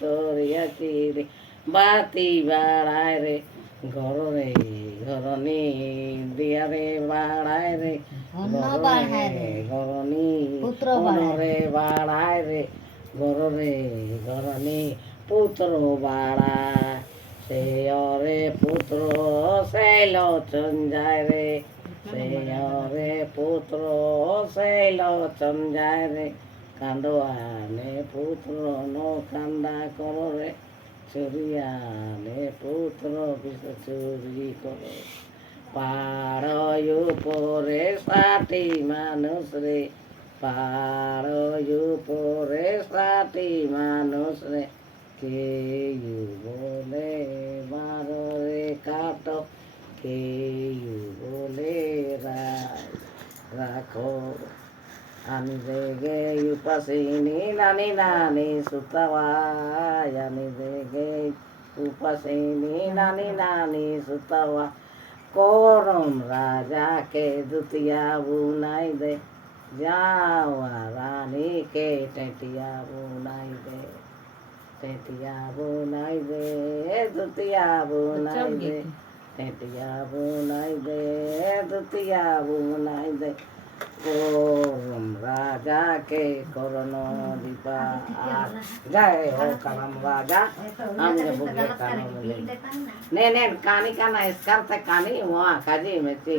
তোরিয়া কি রে বাতি বাড়ায় রে ঘর রে ঘরনি দিয়া রে বাড়ায় রে ঘরনি রে বাড়ায় রে ঘরে ঘরনি পুত্র বাড়ায় সে অরে পুত্র শৈল চঞ্জায় রে সে অরে পুত্র শৈল চঞ্জায় রে কান্দোয়ানে পুত্র নো কান্দা করো রে চুরিয়ানে পুত্র বিষ চুরি করো পাড়য় উপরে 60 মানুষ রে পাড়য় উপরে 60 মানুষ রে কেউ বলে মারো রে কাটো কেউ বলে রাখো আমি জেগে উপাসিনী নানি নানি সুতাওয়ায় আমি জেগে উপাসিনী নানি নানি সুতাওয়া করম রাজাকে দুতিয়া বুনাই দে যাওয়া রানীকে টেটিয়া বুনাই দে টেটিয়া বুনাই দে দুতিয়া বুনাই দে টেটিয়া বুনাই দে দুতিয়া বুনাই দে করম রাজাকে করণ দীপা জয় हो करम राजा हम बुगे कानो ने कानी काना इसका कहानी वहाँ काजी में थी